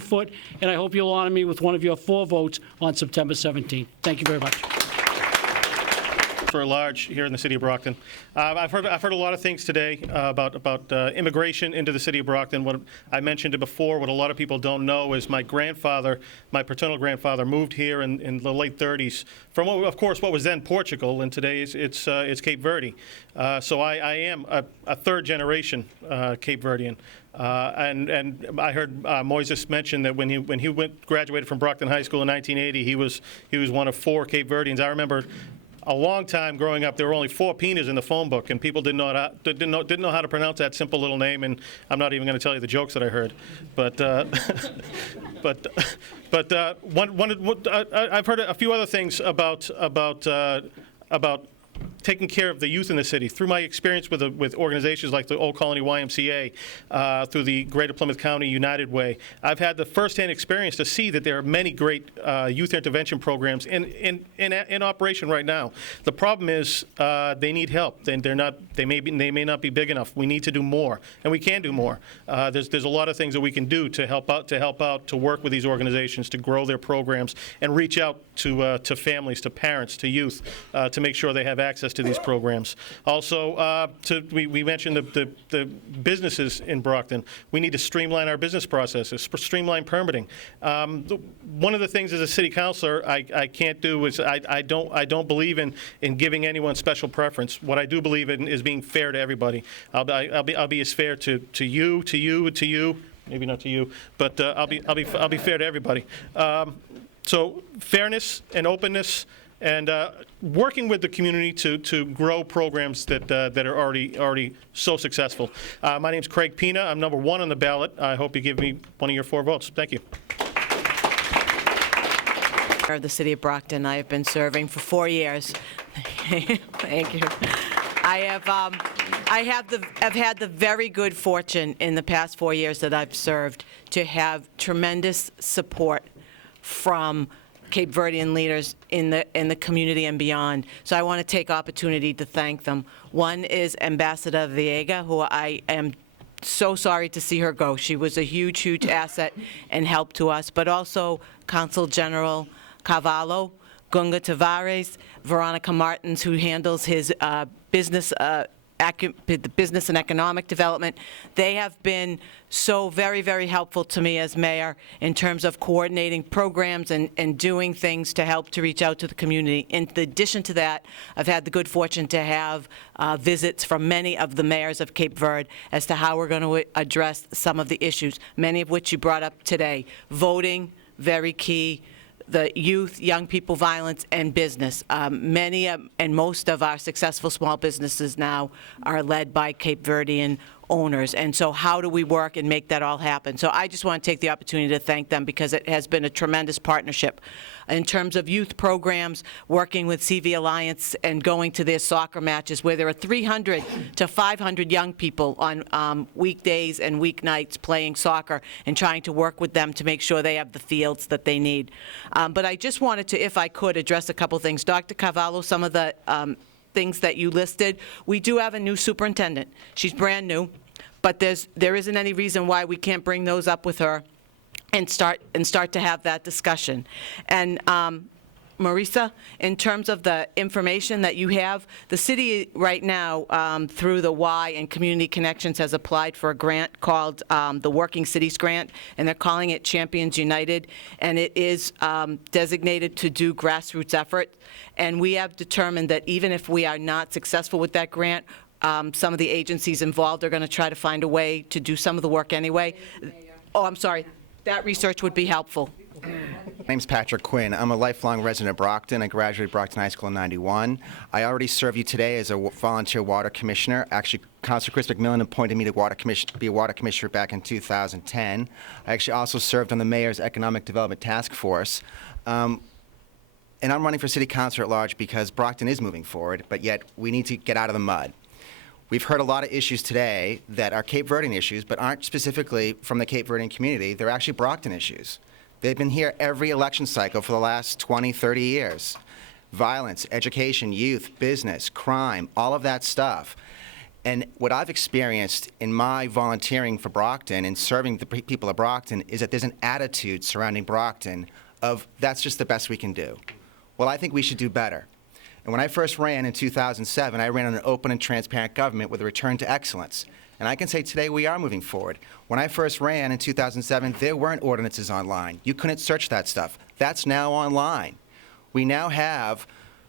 foot, and I hope you'll honor me with one of your 4 votes on September 17th. Thank you very much. For large here in the city of Brockton. I've heard a lot of things today about immigration into the city of Brockton. What I mentioned it before, what a lot of people don't know is my paternal grandfather moved here in the late 30s from, of course, what was then Portugal, and today it's Cape Verde. So I am a third generation Cape Verdean. And I heard Moises mention that when he graduated from Brockton High School in 1980, he was one of 4 Cape Verdeans. I remember a long time growing up, there were only 4 Pinas in the phone book, and people didn't know how to pronounce that simple little name. And I'm not even going to tell you the jokes that I heard, but I've heard a few other things about taking care of the youth in the city through my experience with organizations like the Old Colony YMCA, through the Greater Plymouth County United Way. I've had the firsthand experience to see that there are many great youth intervention programs in operation right now. The problem is they need help. They may not be big enough. We need to do more, and we can do more. There's a lot of things that we can do to help out, to work with these organizations, to grow their programs, and reach out to families, to parents, to youth, to make sure they have access to these programs. Also, we mentioned the businesses in Brockton. We need to streamline our business processes, streamline permitting. One of the things as a city councilor I can't do is I don't believe in giving anyone special preference. What I do believe in is being fair to everybody. I'll be as fair to you. Maybe not to you, but I'll be fair to everybody. So fairness and openness, and working with the community to grow programs that are already so successful. My name's Craig Pina. I'm number 1 on the ballot. I hope you give me one of your 4 votes. Thank you. Of the city of Brockton, I have been serving for 4 years. Thank you. I've had the very good fortune in the past 4 years that I've served to have tremendous support from Cape Verdean leaders in the community and beyond. So I want to take opportunity to thank them. One is Ambassador Viega, who I am so sorry to see her go. She was a huge, huge asset and help to us, but also Consul General Carvalho, Gunga Tavares, Veronica Martins, who handles his business and economic development. They have been so very, very helpful to me as mayor in terms of coordinating programs and doing things to help to reach out to the community. In addition to that, I've had the good fortune to have visits from many of the mayors of Cape Verde as to how we're going to address some of the issues, many of which you brought up today. Voting, very key. The youth, young people violence, and business. Many and most of our successful small businesses now are led by Cape Verdean owners, and so how do we work and make that all happen? So I just want to take the opportunity to thank them because it has been a tremendous partnership. In terms of youth programs, working with CV Alliance and going to their soccer matches where there are 300 to 500 young people on weekdays and weeknights playing soccer and trying to work with them to make sure they have the fields that they need. But I just wanted to, if I could, address a couple things. Dr. Carvalho, some of the things that you listed. We do have a new superintendent. She's brand new, but there isn't any reason why we can't bring those up with her and start to have that discussion. And Marisa, in terms of the information that you have, the city right now, through the Y and Community Connections, has applied for a grant called the Working Cities Grant, and they're calling it Champions United, and it is designated to do grassroots effort. And we have determined that even if we are not successful with that grant, some of the agencies involved are going to try to find a way to do some of the work anyway. Oh, I'm sorry. That research would be helpful. My name's Patrick Quinn. I'm a lifelong resident of Brockton. I graduated Brockton High School in '91. I already serve you today as a volunteer water commissioner. Actually, Councilor Chris McMillan appointed me to be a water commissioner back in 2010. I actually also served on the mayor's economic development task force. And I'm running for city councilor at large because Brockton is moving forward, but yet we need to get out of the mud. We've heard a lot of issues today that are Cape Verdean issues, but aren't specifically from the Cape Verdean community. They're actually Brockton issues. They've been here every election cycle for the last 20, 30 years. Violence, education, youth, business, crime, all of that stuff. And what I've experienced in my volunteering for Brockton and serving the people of Brockton is that there's an attitude surrounding Brockton of that's just the best we can do. Well, I think we should do better. And when I first ran in 2007, I ran on an open and transparent government with a return to excellence. And I can say today we are moving forward. When I first ran in 2007, there weren't ordinances online. You couldn't search that stuff. That's now online. We now have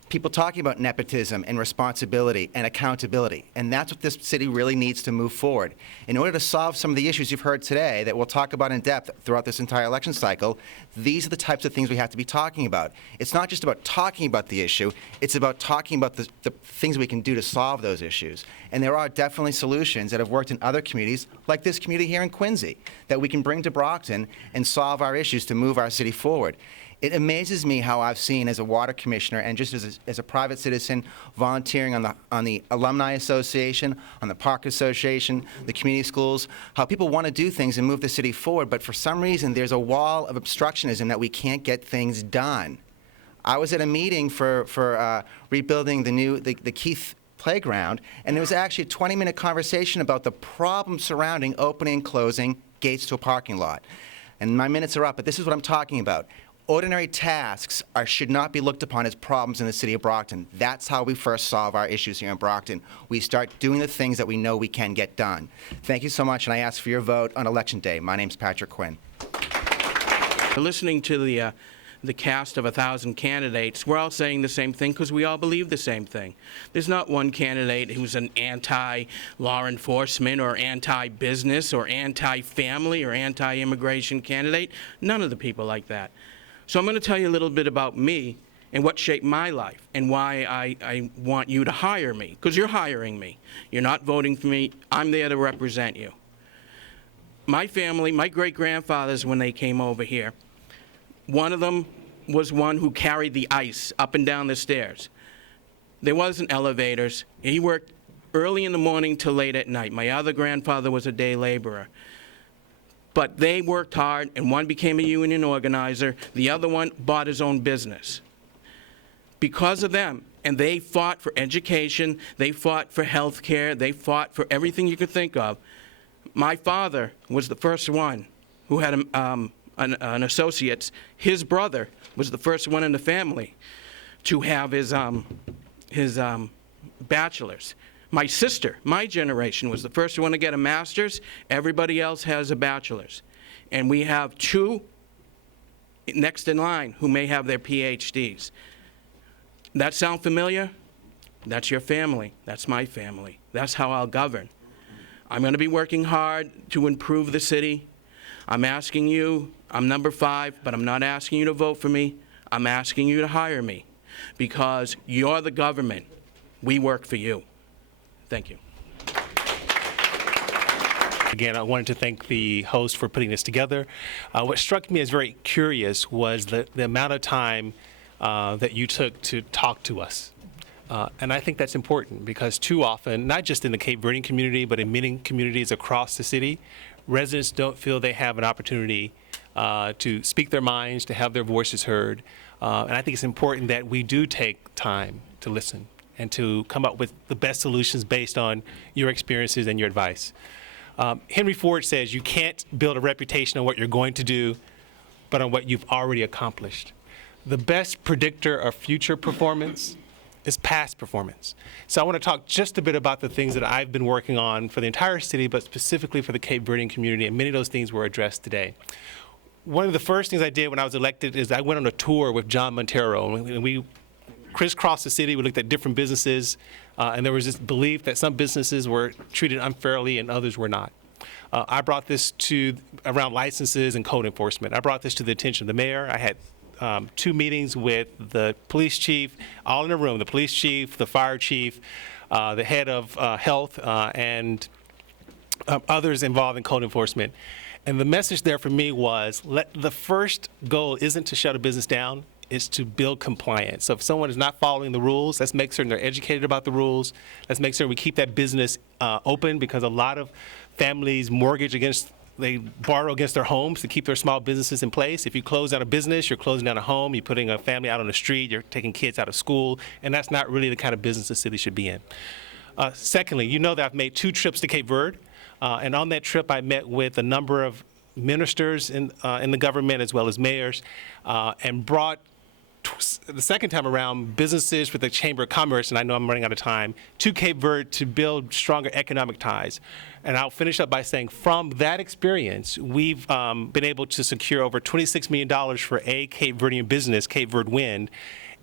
people talking about nepotism and responsibility and accountability. And that's what this city really needs to move forward. In order to solve some of the issues you've heard today that we'll talk about in depth throughout this entire election cycle, these are the types of things we have to be talking about. It's not just about talking about the issue, it's about talking about the things we can do to solve those issues. And there are definitely solutions that have worked in other communities, like this community here in Quincy, that we can bring to Brockton and solve our issues to move our city forward. It amazes me how I've seen as a water commissioner and just as a private citizen volunteering on the Alumni Association, on the Park Association, the community schools, how people want to do things and move the city forward, but for some reason there's a wall of obstructionism that we can't get things done. I was at a meeting for rebuilding the Keith playground, and there was actually a 20-minute conversation about the problem surrounding opening and closing gates to a parking lot. And my minutes are up, but this is what I'm talking about. Ordinary tasks should not be looked upon as problems in the city of Brockton. That's how we first solve our issues here in Brockton. We start doing the things that we know we can get done. Thank you so much, and I ask for your vote on Election Day. My name's Patrick Quinn. Listening to the cast of 1,000 candidates, we're all saying the same thing because we all believe the same thing. There's not one candidate who's an anti-law enforcement or anti-business or anti-family or anti-immigration candidate. None of the people like that. So I'm going to tell you a little bit about me and what shaped my life and why I want you to hire me, because you're hiring me. You're not voting for me. I'm there to represent you. My family, my great-grandfathers, when they came over here, one of them was one who carried the ice up and down the stairs. There wasn't elevators. He worked early in the morning till late at night. My other grandfather was a day laborer. But they worked hard, and one became a union organizer. The other one bought his own business. Because of them, and they fought for education, they fought for health care, they fought for everything you could think of. My father was the first one who had an associate's. His brother was the first one in the family to have his bachelor's. My sister, my generation, was the first one to get a master's. Everybody else has a bachelor's. And we have two next in line who may have their PhDs. That sound familiar? That's your family. That's my family. That's how I'll govern. I'm going to be working hard to improve the city. I'm asking you, I'm number 5, but I'm not asking you to vote for me. I'm asking you to hire me because you're the government. We work for you. Thank you. Again, I wanted to thank the host for putting this together. What struck me as very curious was the amount of time that you took to talk to us. And I think that's important because too often, not just in the Cape Verdean community, but in many communities across the city, residents don't feel they have an opportunity to speak their minds, to have their voices heard. And I think it's important that we do take time to listen and to come up with the best solutions based on your experiences and your advice. Henry Ford says you can't build a reputation on what you're going to do, but on what you've already accomplished. The best predictor of future performance is past performance. So I want to talk just a bit about the things that I've been working on for the entire city, but specifically for the Cape Verdean community, and many of those things were addressed today. One of the first things I did when I was elected is I went on a tour with John Montero, and we crisscrossed the city. We looked at different businesses, and there was this belief that some businesses were treated unfairly and others were not. I brought this to around licenses and code enforcement. I brought this to the attention of the mayor. I had 2 meetings with the police chief, all in a room, the police chief, the fire chief, the head of health, and others involved in code enforcement. And the message there for me was, the first goal isn't to shut a business down, it's to build compliance. So if someone is not following the rules, let's make certain they're educated about the rules. Let's make sure we keep that business open, because a lot of families they borrow against their homes to keep their small businesses in place. If you close down a business, you're closing down a home, you're putting a family out on the street, you're taking kids out of school, and that's not really the kind of business the city should be in. Secondly, you know that I've made 2 trips to Cape Verde, and on that trip I met with a number of ministers in the government as well as mayors, and brought the second time around businesses with the Chamber of Commerce, and I know I'm running out of time, to Cape Verde to build stronger economic ties. And I'll finish up by saying from that experience, we've been able to secure over $26 million for a Cape Verdean business, Cape Verde Wind,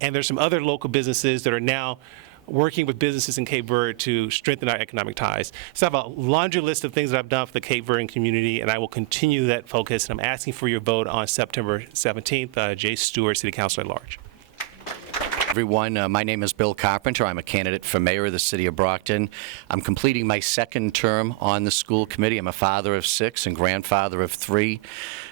and there's some other local businesses that are now working with businesses in Cape Verde to strengthen our economic ties. So I have a laundry list of things that I've done for the Cape Verdean community, and I will continue that focus. And I'm asking for your vote on September 17th. Jay Stewart, City Councilor at Large. Everyone, my name is Bill Carpenter. I'm a candidate for mayor of the city of Brockton. I'm completing my 2nd term on the school committee. I'm a father of 6 and grandfather of 3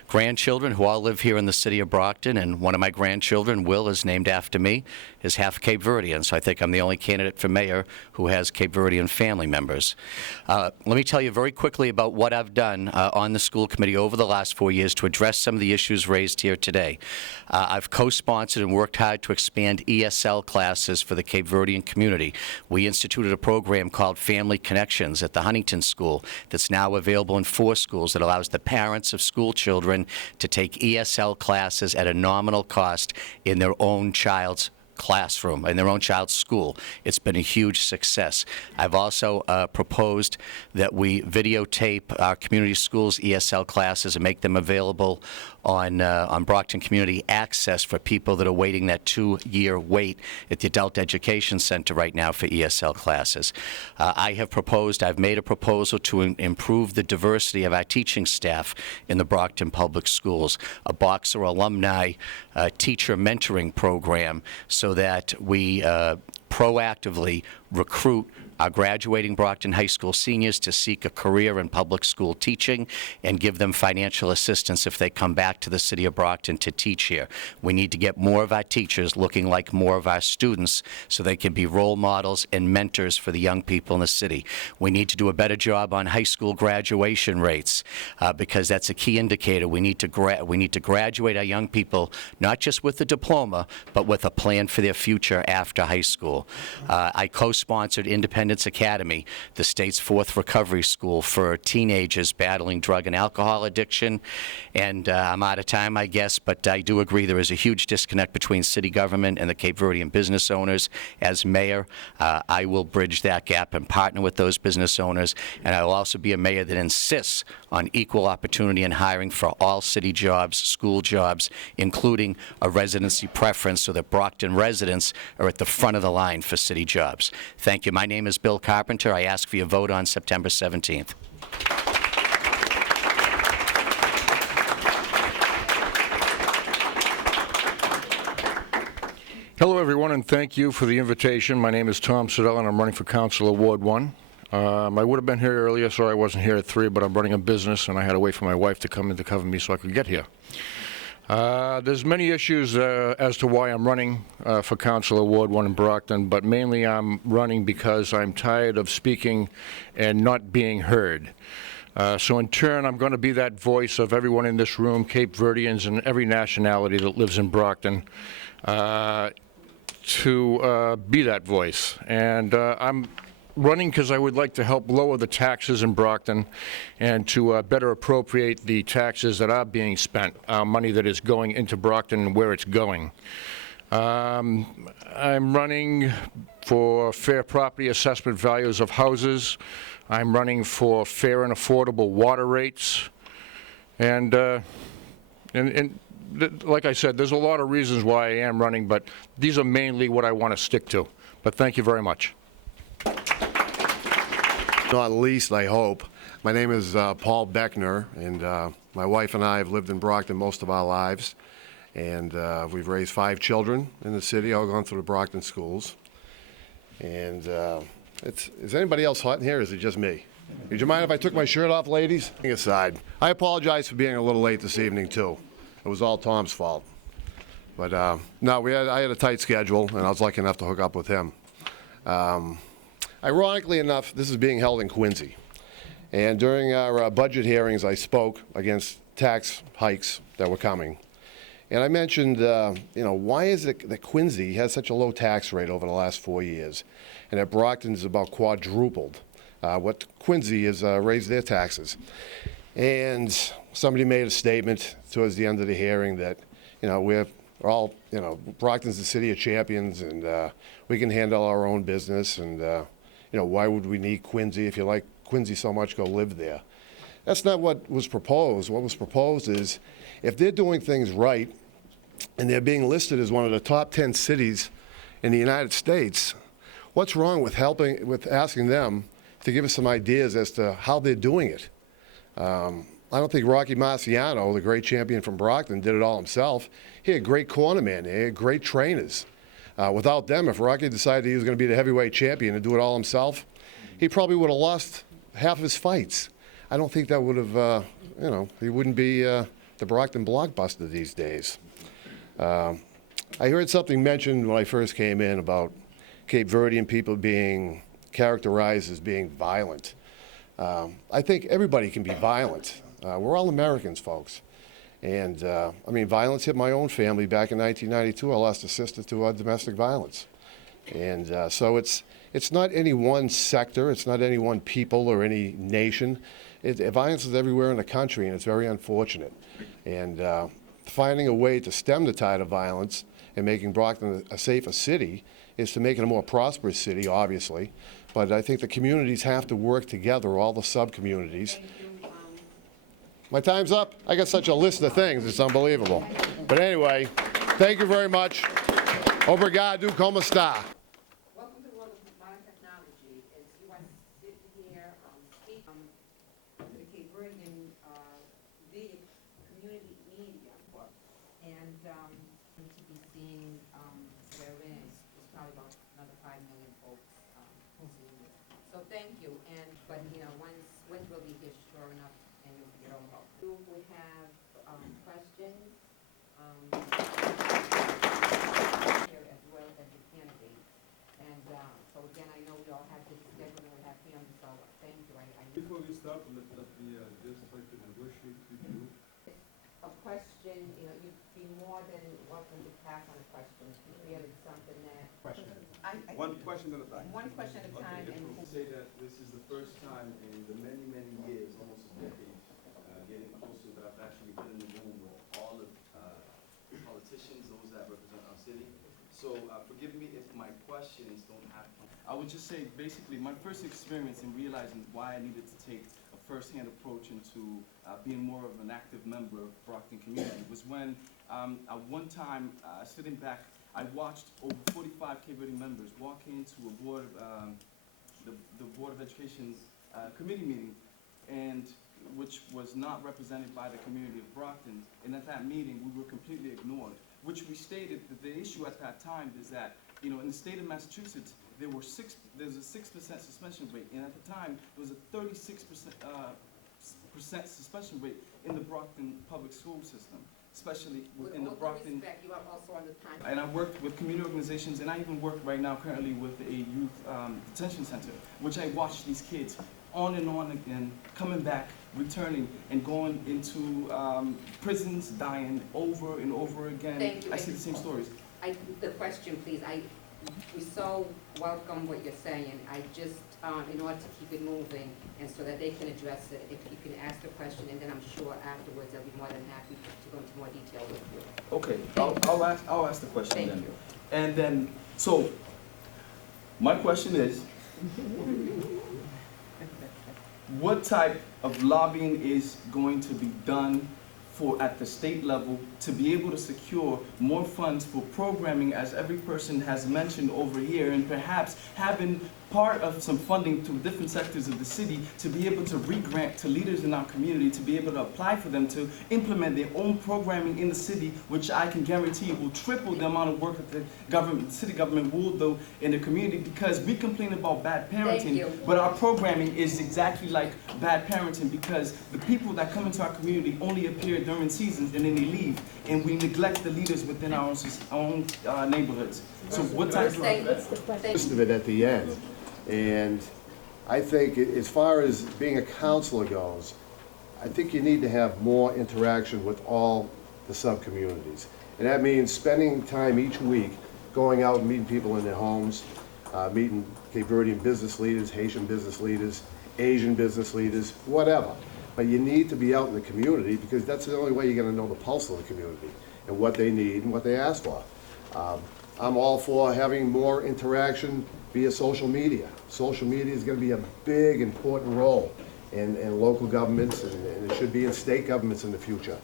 grandchildren who all live here in the city of Brockton, and one of my grandchildren, Will, is named after me, is half Cape Verdean, so I think I'm the only candidate for mayor who has Cape Verdean family members. Let me tell you very quickly about what I've done on the school committee over the last 4 years to address some of the issues raised here today. I've co-sponsored and worked hard to expand ESL classes for the Cape Verdean community. We instituted a program called Family Connections at the Huntington School that's now available in 4 schools that allows the parents of school children to take ESL classes at a nominal cost in their own child's classroom, in their own child's school. It's been a huge success. I've also proposed that we videotape our community schools' ESL classes and make them available on Brockton Community Access for people that are waiting that 2-year wait at the Adult Education Center right now for ESL classes. I've made a proposal to improve the diversity of our teaching staff in the Brockton Public Schools, a Boxer alumni teacher mentoring program so that we proactively recruit our graduating Brockton High School seniors to seek a career in public school teaching and give them financial assistance if they come back to the city of Brockton to teach here. We need to get more of our teachers looking like more of our students so they can be role models and mentors for the young people in the city. We need to do a better job on high school graduation rates because that's a key indicator. We need to graduate our young people not just with a diploma, but with a plan for their future after high school. I co-sponsored Independence Academy, the state's 4th recovery school for teenagers battling drug and alcohol addiction. And I'm out of time, I guess, but I do agree there is a huge disconnect between city government and the Cape Verdean business owners. As mayor, I will bridge that gap and partner with those business owners. And I will also be a mayor that insists on equal opportunity and hiring for all city jobs, school jobs, including a residency preference so that Brockton residents are at the front of the line for city jobs. Thank you. My name is Bill Carpenter. I ask for your vote on September 17th. Hello, everyone, and thank you for the invitation. My name is Tom Siddell, and I'm running for Councilor Ward 1. I would have been here earlier, so I wasn't here at 3, but I'm running a business, and I had to wait for my wife to come in to cover me so I could get here. There's many issues as to why I'm running for Councilor Ward 1 in Brockton, but mainly I'm running because I'm tired of speaking and not being heard. So in turn, I'm going to be that voice of everyone in this room, Cape Verdeans and every nationality that lives in Brockton, to be that voice. And I'm running because I would like to help lower the taxes in Brockton and to better appropriate the taxes that are being spent, money that is going into Brockton and where it's going. I'm running for fair property assessment values of houses. I'm running for fair and affordable water rates. And like I said, there's a lot of reasons why I am running, but these are mainly what I want to stick to. But thank you very much. Not least, I hope. My name is Paul Beckner, and my wife and I have lived in Brockton most of our lives. And we've raised 5 children in the city, all gone through the Brockton schools. And is anybody else hot in here, or is it just me? Would you mind if I took my shirt off, ladies? Aside, I apologize for being a little late this evening, too. It was all Tom's fault. But no, I had a tight schedule, and I was lucky enough to hook up with him. Ironically enough, this is being held in Quincy. And during our budget hearings, I spoke against tax hikes that were coming. And I mentioned, why is it that Quincy has such a low tax rate over the last 4 years, and that Brockton's about quadrupled what Quincy has raised their taxes. And somebody made a statement towards the end of the hearing that, we're all, Brockton's the city of champions, and we can handle our own business, and, why would we need Quincy? If you like Quincy so much, go live there. That's not what was proposed. What was proposed is, if they're doing things right, and they're being listed as one of the top 10 cities in the United States, what's wrong with asking them to give us some ideas as to how they're doing it? I don't think Rocky Marciano, the great champion from Brockton, did it all himself. He had great cornermen. He had great trainers. Without them, if Rocky decided he was going to be the heavyweight champion and do it all himself, he probably would have lost half of his fights. I don't think that would have, he wouldn't be the Brockton blockbuster these days. I heard something mentioned when I first came in about Cape Verdean people being characterized as being violent. I think everybody can be violent. We're all Americans, folks. And, violence hit my own family back in 1992. I lost a sister to domestic violence. And so it's not any one sector, it's not any one people or any nation. Violence is everywhere in the country, and it's very unfortunate. And finding a way to stem the tide of violence and making Brockton a safer city is to make it a more prosperous city, obviously. But I think the communities have to work together, all the sub-communities. My time's up. I got such a list of things, it's unbelievable. But anyway, thank you very much. Obrigado, como está? Welcome to the world of modern technology. As you are sitting here, speak the Cape Verdean the community media, and to be seeing wherein is probably about another 5 million folks who's in it. So thank you. And but once we'll be here, sure enough, and you'll get all help. We have questions. Here as well as the candidates. And so again, I know we all have this schedule and we have him, so thank you. Before we start, let me just try to negotiate with you. A question, you'd be more than welcome to pass on a question. If you feel it's something that. One question at a time. One question at a time. Okay, and say that this is the first time in the many, many years, almost a decade, getting closer, that I've actually been in the room with all the politicians, those that represent our city. So forgive me if my questions don't have. I would just say, basically, my first experience in realizing why I needed to take a first-hand approach into being more of an active member of Brockton community was when, at one time, sitting back, I watched over 45 Cape Verdean members walk into a board, the Board of Education's committee meeting, and which was not represented by the community of Brockton. And at that meeting, we were completely ignored, which we stated that the issue at that time is that, in the state of Massachusetts, there's a 6% suspension rate, and at the time, there was a 36% suspension rate in the Brockton public school system, especially in the Brockton. You are also on the time. And I worked with community organizations, and I even work right now currently with a youth detention center, which I watch these kids on and on again, coming back, returning, and going into prisons, dying over and over again. Thank you. I see the same stories. The question, please. We so welcome what you're saying. I just, in order to keep it moving, and so that they can address it, if you can ask the question, and then I'm sure afterwards they'll be more than happy to go into more detail with you. Okay, I'll ask the question Thank then. you. And then, so, my question is, what type of lobbying is going to be done at the state level to be able to secure more funds for programming, as every person has mentioned over here, and perhaps having part of some funding to different sectors of the city to be able to re-grant to leaders in our community to be able to apply for them to implement their own programming in the city, which I can guarantee will triple the amount of work that the city government will do in the community, because we complain about bad parenting, but our programming is exactly like bad parenting, because the people that come into our community only appear during seasons and then they leave, and we neglect the leaders within our own neighborhoods. So what type of... Most of it at the end. And I think as far as being a counselor goes, I think you need to have more interaction with all the sub-communities. And that means spending time each week going out and meeting people in their homes, meeting Cape Verdean business leaders, Haitian business leaders, Asian business leaders, whatever. But you need to be out in the community because that's the only way you're going to know the pulse of the community and what they need and what they ask for. I'm all for having more interaction via social media. Social media is going to be a big, important role in local governments, and it should be in state governments in the future.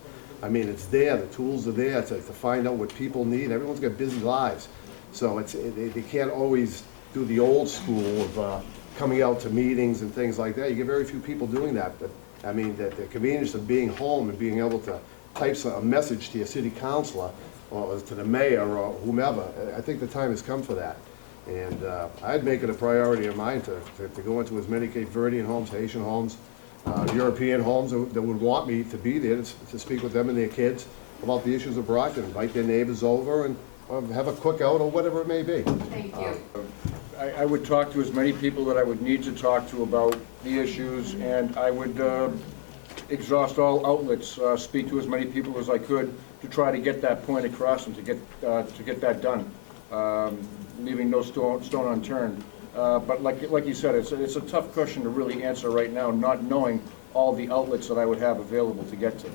I mean, it's there, the tools are there to find out what people need. Everyone's got busy lives. So they can't always do the old school of coming out to meetings and things like that. You get very few people doing that. But I mean, the convenience of being home and being able to type a message to your city councilor or to the mayor or whomever, I think the time has come for that. And I'd make it a priority of mine to go into as many Cape Verdean homes, Haitian homes, European homes that would want me to be there to speak with them and their kids about the issues of Brockton, invite their neighbors over and have a cookout or whatever it may be. Thank you. I would talk to as many people that I would need to talk to about the issues, and I would exhaust all outlets, speak to as many people as I could to try to get that point across and to get that done, leaving no stone unturned. But like you said, it's a tough question to really answer right now, not knowing all the outlets that I would have available to get to.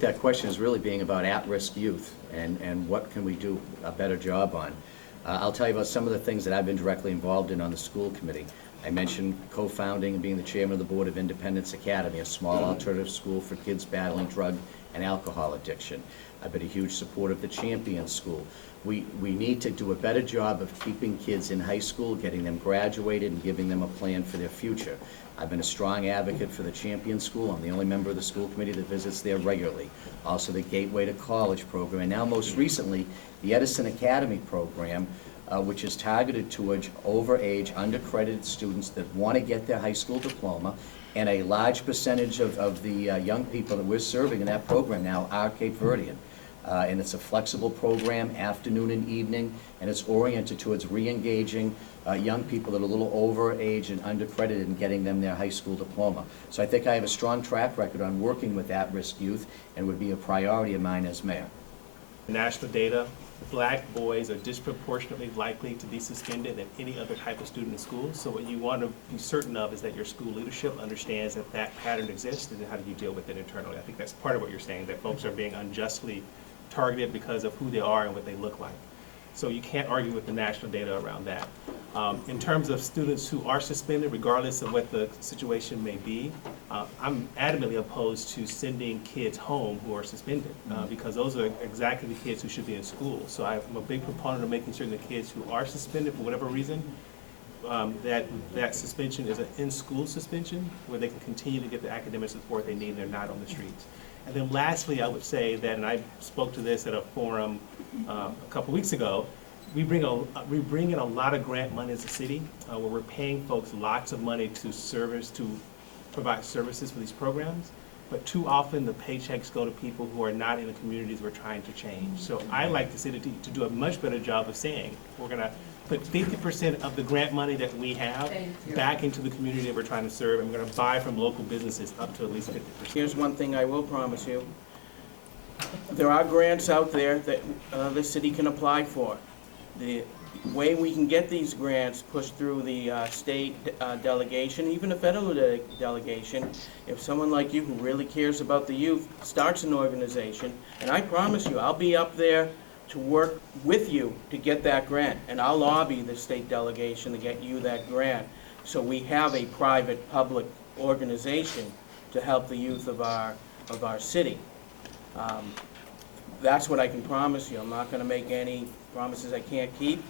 That question is really being about at-risk youth and what can we do a better job on. I'll tell you about some of the things that I've been directly involved in on the school committee. I mentioned co-founding and being the chairman of the board of Independence Academy, a small alternative school for kids battling drug and alcohol addiction. I've been a huge supporter of the Champion School. We need to do a better job of keeping kids in high school, getting them graduated, and giving them a plan for their future. I've been a strong advocate for the Champion School. I'm the only member of the school committee that visits there regularly. Also the Gateway to College program, and now most recently, the Edison Academy program, which is targeted towards overage, undercredited students that want to get their high school diploma, and a large percentage of the young people that we're serving in that program now are Cape Verdean. And it's a flexible program, afternoon and evening, and it's oriented towards re-engaging young people that are a little overage and undercredited and getting them their high school diploma. So I think I have a strong track record on working with at-risk youth and would be a priority of mine as mayor. National data, black boys are disproportionately likely to be suspended than any other type of student in school. So what you want to be certain of is that your school leadership understands that that pattern exists, and how do you deal with it internally. I think that's part of what you're saying, that folks are being unjustly targeted because of who they are and what they look like. So you can't argue with the national data around that. In terms of students who are suspended, regardless of what the situation may be, I'm adamantly opposed to sending kids home who are suspended, because those are exactly the kids who should be in school. So I'm a big proponent of making certain the kids who are suspended for whatever reason, that suspension is an in-school suspension where they can continue to get the academic support they need and they're not on the streets. And then lastly, I would say that, and I spoke to this at a forum a couple weeks ago, we bring in a lot of grant money as a city, where we're paying folks lots of money to provide services for these programs, but too often the paychecks go to people who are not in the communities we're trying to change. So I like the city to do a much better job of saying, we're gonna put 50% of the grant money that we have back into the community that we're trying to serve, and we're gonna buy from local businesses up to at least 50%. Here's one thing I will promise you. There are grants out there that the city can apply for. The way we can get these grants pushed through the state delegation, even the federal delegation, if someone like you who really cares about the youth starts an organization, and I promise you, I'll be up there to work with you to get that grant, and I'll lobby the state delegation to get you that grant. So we have a private-public organization to help the youth of our city. That's what I can promise you. I'm not going to make any promises I can't keep.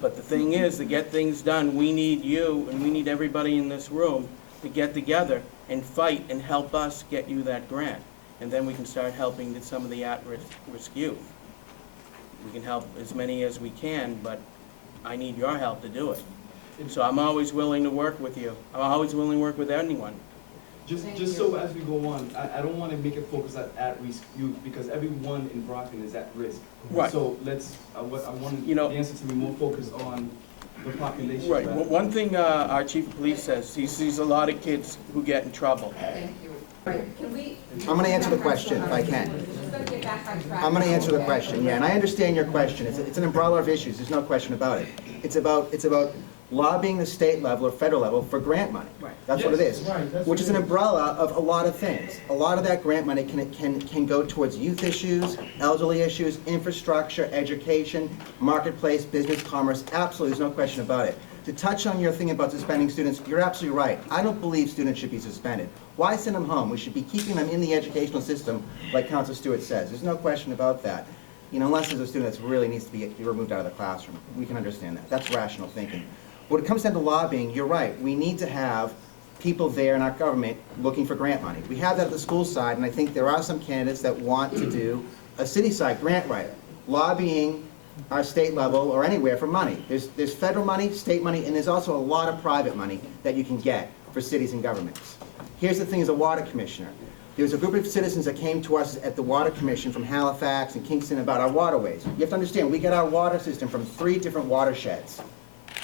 But the thing is, to get things done, we need you and we need everybody in this room to get together and fight and help us get you that grant. And then we can start helping some of the at-risk youth. We can help as many as we can, but I need your help to do it. So I'm always willing to work with you. I'm always willing to work with anyone. Just so as we go on, I don't want to make it focus on at-risk youth, because everyone in Brockton is at risk. Right. So let's, I want the answer to be more focused on the population. Right. Well, one thing our chief of police says, he sees a lot of kids who get in trouble. Thank you. Can we? I'm going to answer the question if I can. Just gotta get back on track. I'm going to answer the question, yeah, and I understand your question. It's an umbrella of issues, there's no question about it. It's about lobbying the state level or federal level for grant money. That's what it is, which is an umbrella of a lot of things. A lot of that grant money can go towards youth issues, elderly issues, infrastructure, education, marketplace, business, commerce, absolutely, there's no question about it. To touch on your thing about suspending students, you're absolutely right. I don't believe students should be suspended. Why send them home? We should be keeping them in the educational system, like Councilor Stewart says. There's no question about that. You know, unless there's a student that really needs to be removed out of the classroom. We can understand that. That's rational thinking. When it comes down to lobbying, you're right. We need to have people there in our government looking for grant money. We have that at the school side, and I think there are some candidates that want to do a city side grant writer, lobbying our state level or anywhere for money. There's federal money, state money, and there's also a lot of private money that you can get for cities and governments. Here's the thing as a water commissioner. There was a group of citizens that came to us at the Water Commission from Halifax and Kingston about our waterways. You have to understand, we get our water system from 3 different watersheds,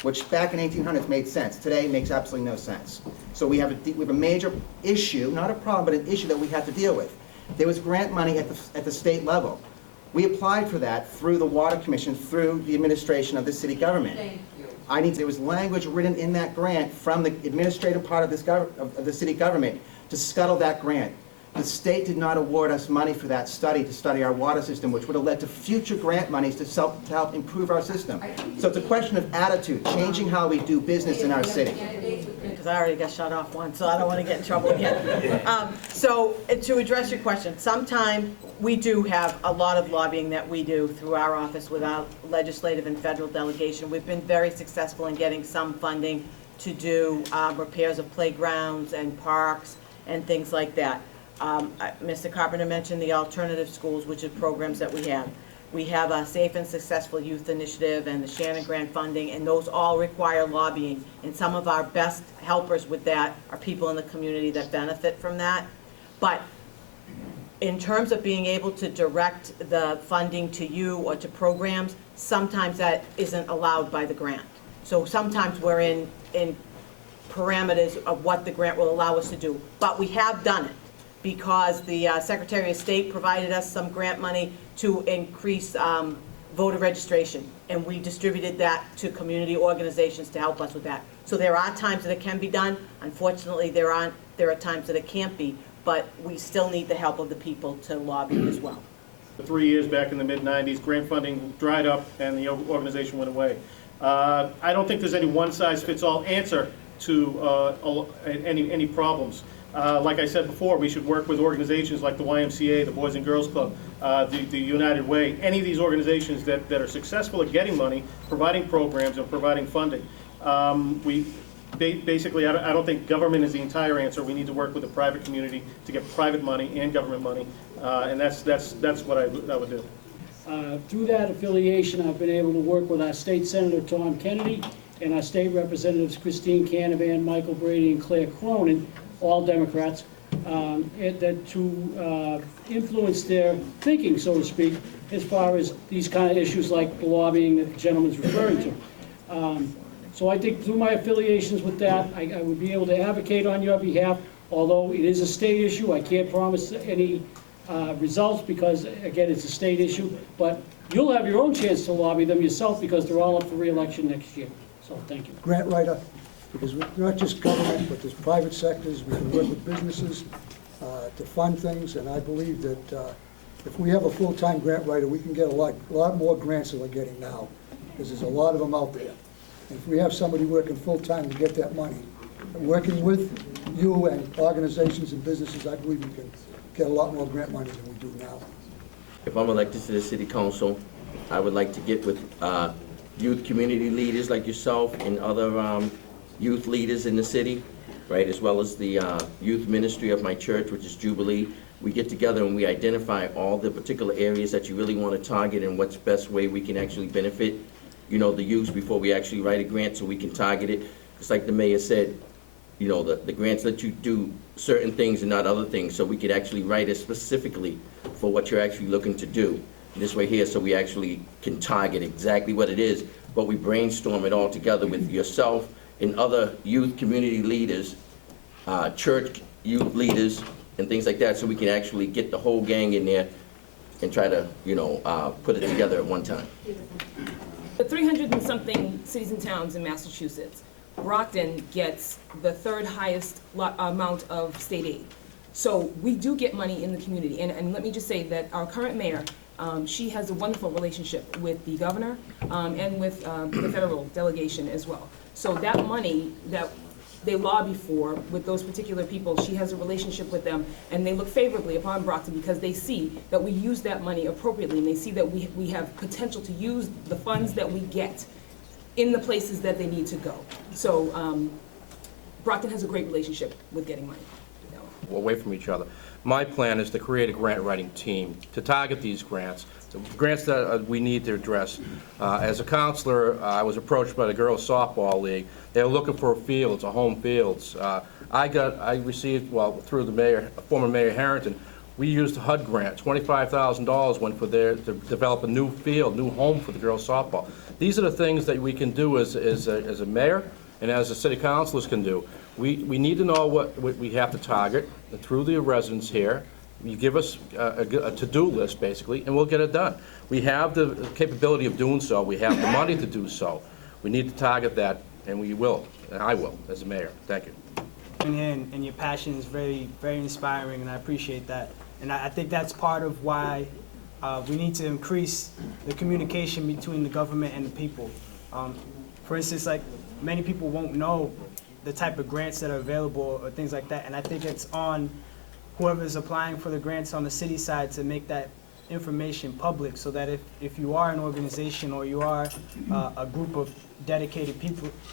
which back in 1800s made sense. Today makes absolutely no sense. So we have a major issue, not a problem, but an issue that we have to deal with. There was grant money at the state level. We applied for that through the Water Commission, through the administration of the city government. Thank you. There was language written in that grant from the administrative part of of the city government to scuttle that grant. The state did not award us money for that study to study our water system, which would have led to future grant monies to help improve our system. So it's a question of attitude, changing how we do business in our city. Because I already got shut off once, so I don't want to get in trouble again. So to address your question, sometime we do have a lot of lobbying that we do through our office with our legislative and federal delegation. We've been very successful in getting some funding to do repairs of playgrounds and parks and things like that. Mr. Carpenter mentioned the alternative schools, which are programs that we have. We have a Safe and Successful Youth Initiative and the Shannon Grant funding, and those all require lobbying. And some of our best helpers with that are people in the community that benefit from that. But in terms of being able to direct the funding to you or to programs, sometimes that isn't allowed by the grant. So sometimes we're in parameters of what the grant will allow us to do. But we have done it, because the Secretary of State provided us some grant money to increase voter registration, and we distributed that to community organizations to help us with that. So there are times that it can be done. Unfortunately, there are times that it can't be, but we still need the help of the people to lobby as well. 3 years back in the mid-'90s, grant funding dried up and the organization went away. I don't think there's any one-size-fits-all answer to any problems. Like I said before, we should work with organizations like the YMCA, the Boys and Girls Club, the United Way, any of these organizations that are successful at getting money, providing programs, and providing funding. Basically, I don't think government is the entire answer. We need to work with the private community to get private money and government money, and that's what I would do. Through that affiliation, I've been able to work with our state senator, Tom Kennedy, and our state representatives, Christine Canavan, Michael Brady, and Claire Cronin, all Democrats, to influence their thinking, so to speak, as far as these kind of issues like the lobbying that the gentleman's referring to. So I think through my affiliations with that, I would be able to advocate on your behalf. Although it is a state issue, I can't promise any results because, again, it's a state issue. But you'll have your own chance to lobby them yourself because they're all up for re-election next year. So thank you. Grant writer, because we're not just government, but there's private sectors. We can work with businesses to fund things, and I believe that if we have a full-time grant writer, we can get a lot more grants than we're getting now, because there's a lot of them out there. And if we have somebody working full-time to get that money, working with you and organizations and businesses, I believe we can get a lot more grant money than we do now. If I'm elected to the city council, I would like to get with youth community leaders like yourself and other youth leaders in the city, right, as well as the youth ministry of my church, which is Jubilee. We get together and we identify all the particular areas that you really want to target and what's the best way we can actually benefit, you know, the youth before we actually write a grant so we can target it. Just like the mayor said, you know, the grants let you do certain things and not other things, so we could actually write it specifically for what you're actually looking to do. This way here, so we actually can target exactly what it is, but we brainstorm it all together with yourself and other youth community leaders, church youth leaders, and things like that, so we can actually get the whole gang in there and try to, put it together at one time. The 300 and something cities and towns in Massachusetts, Brockton gets the third highest amount of state aid. So we do get money in the community. And let me just say that our current mayor, she has a wonderful relationship with the governor and with the federal delegation as well. So that money that they lobby for with those particular people, she has a relationship with them, and they look favorably upon Brockton because they see that we use that money appropriately, and they see that we have potential to use the funds that we get in the places that they need to go. So Brockton has a great relationship with getting money. Away from each other. My plan is to create a grant writing team to target these grants, the grants that we need to address. As a counselor, I was approached by the girls softball league. They were looking for fields, home fields. I received, through the mayor, former Mayor Harrington, we used the HUD grant. $25,000 went for to develop a new field, new home for the girls softball. These are the things that we can do as a mayor and as the city councilors can do. We need to know what we have to target through the residents here. You give us a to-do list, basically, and we'll get it done. We have the capability of doing so. We have the money to do so. We need to target that, and we will, and I will, as a mayor. Thank you. And your passion is very, very inspiring, and I appreciate that. And I think that's part of why we need to increase the communication between the government and the people. For instance, like, many people won't know the type of grants that are available or things like that, and I think it's on whoever's applying for the grants on the city side to make that information public, so that if you are an organization or you are a group of dedicated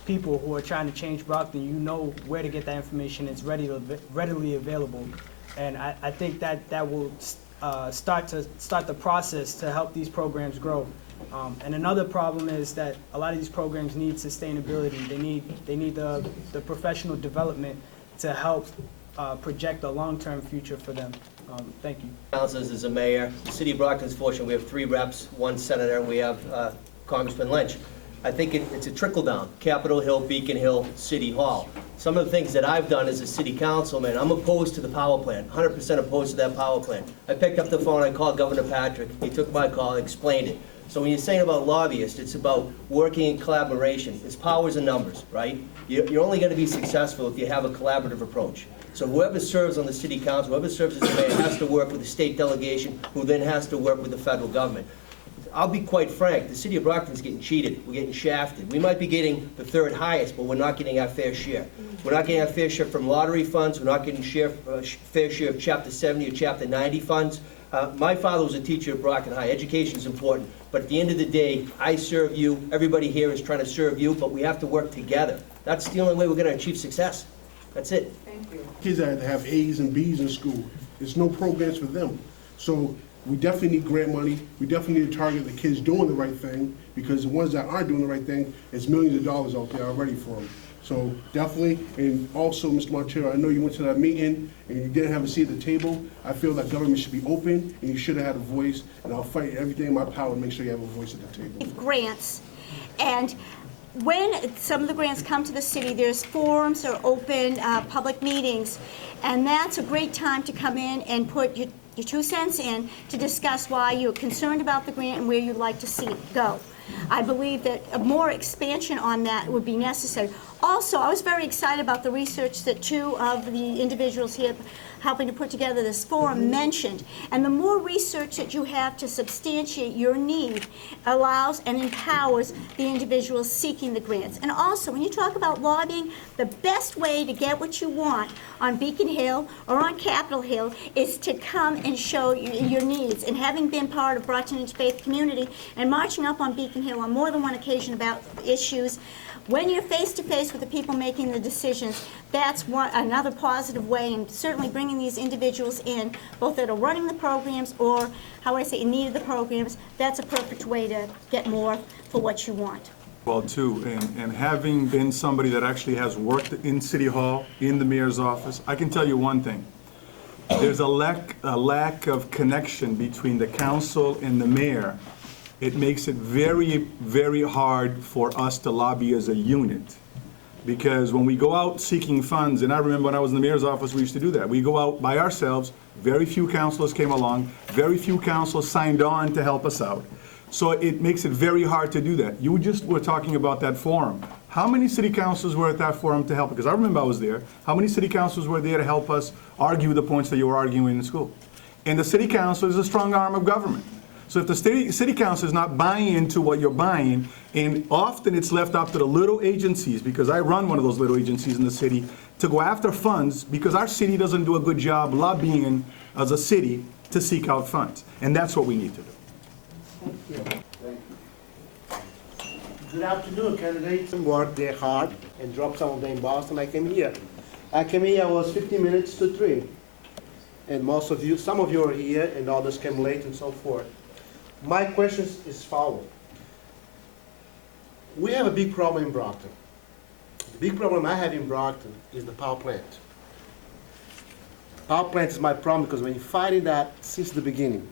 people who are trying to change Brockton, you know where to get that information. It's readily available, and I think that will start the process to help these programs grow. And another problem is that a lot of these programs need sustainability. They need the professional development to help project a long-term future for them. Thank you. Councilors, as a mayor, the city of Brockton is fortunate. We have 3 reps, 1 senator, and we have Congressman Lynch. I think it's a trickle-down. Capitol Hill, Beacon Hill, City Hall. Some of the things that I've done as a city councilman, I'm opposed to the power plant, 100% opposed to that power plant. I picked up the phone, I called Governor Patrick, he took my call, explained it. So when you're saying about lobbyists, it's about working in collaboration. It's powers and numbers, right? You're only going to be successful if you have a collaborative approach. So whoever serves on the city council, whoever serves as the mayor, has to work with the state delegation, who then has to work with the federal government. I'll be quite frank, the city of Brockton's getting cheated. We're getting shafted. We might be getting the 3rd highest, but we're not getting our fair share. We're not getting our fair share from lottery funds. We're not getting fair share of Chapter 70 or Chapter 90 funds. My father was a teacher at Brockton High. Education is important. But at the end of the day, I serve you. Everybody here is trying to serve you, but we have to work together. That's the only way we're going to achieve success. That's it. Thank you. Kids that have A's and B's in school. There's no programs for them. So we definitely need grant money. We definitely need to target the kids doing the right thing, because the ones that aren't doing the right thing, it's millions of dollars out there already for them. So definitely, and also, Mr. Montero, I know you went to that meeting and you didn't have a seat at the table. I feel that government should be open and you should have had a voice, and I'll fight everything in my power to make sure you have a voice at the table. Grants, and when some of the grants come to the city, there's forums or open public meetings, and that's a great time to come in and put your 2 cents in to discuss why you're concerned about the grant and where you'd like to see it go. I believe that a more expansion on that would be necessary. Also, I was very excited about the research that 2 of the individuals here helping to put together this forum mentioned. And the more research that you have to substantiate your need allows and empowers the individuals seeking the grants. And also, when you talk about lobbying, the best way to get what you want on Beacon Hill or on Capitol Hill is to come and show your needs. And having been part of Brockton Interfaith Community and marching up on Beacon Hill on more than one occasion about issues, when you're face-to-face with the people making the decisions, that's another positive way, and certainly bringing these individuals in, both that are running the programs or, how I say, in need of the programs, that's a perfect way to get more for what you want. Well, too, and having been somebody that actually has worked in City Hall, in the mayor's office, I can tell you one thing. There's a lack of connection between the council and the mayor. It makes it very, very hard for us to lobby as a unit. Because when we go out seeking funds, and I remember when I was in the mayor's office, we used to do that. We go out by ourselves, very few councilors came along, very few councilors signed on to help us out. So it makes it very hard to do that. You just were talking about that forum. How many city councilors were at that forum to help? Because I remember I was there. How many city councilors were there to help us argue the points that you were arguing in school? And the city council is a strong arm of government. So if the city council is not buying into what you're buying, and often it's left up to the little agencies, because I run one of those little agencies in the city, to go after funds, because our city doesn't do a good job lobbying as a city to seek out funds. And that's what we need to do. Good afternoon, candidates. Worked there hard and dropped some of them in Boston. I came here. I came here, I was 15 minutes to 3. And most of you, some of you are here, and others came late and so forth. My question is following. We have a big problem in Brockton. The big problem I have in Brockton is the power plant. Power plant is my problem because we've been fighting that since the beginning.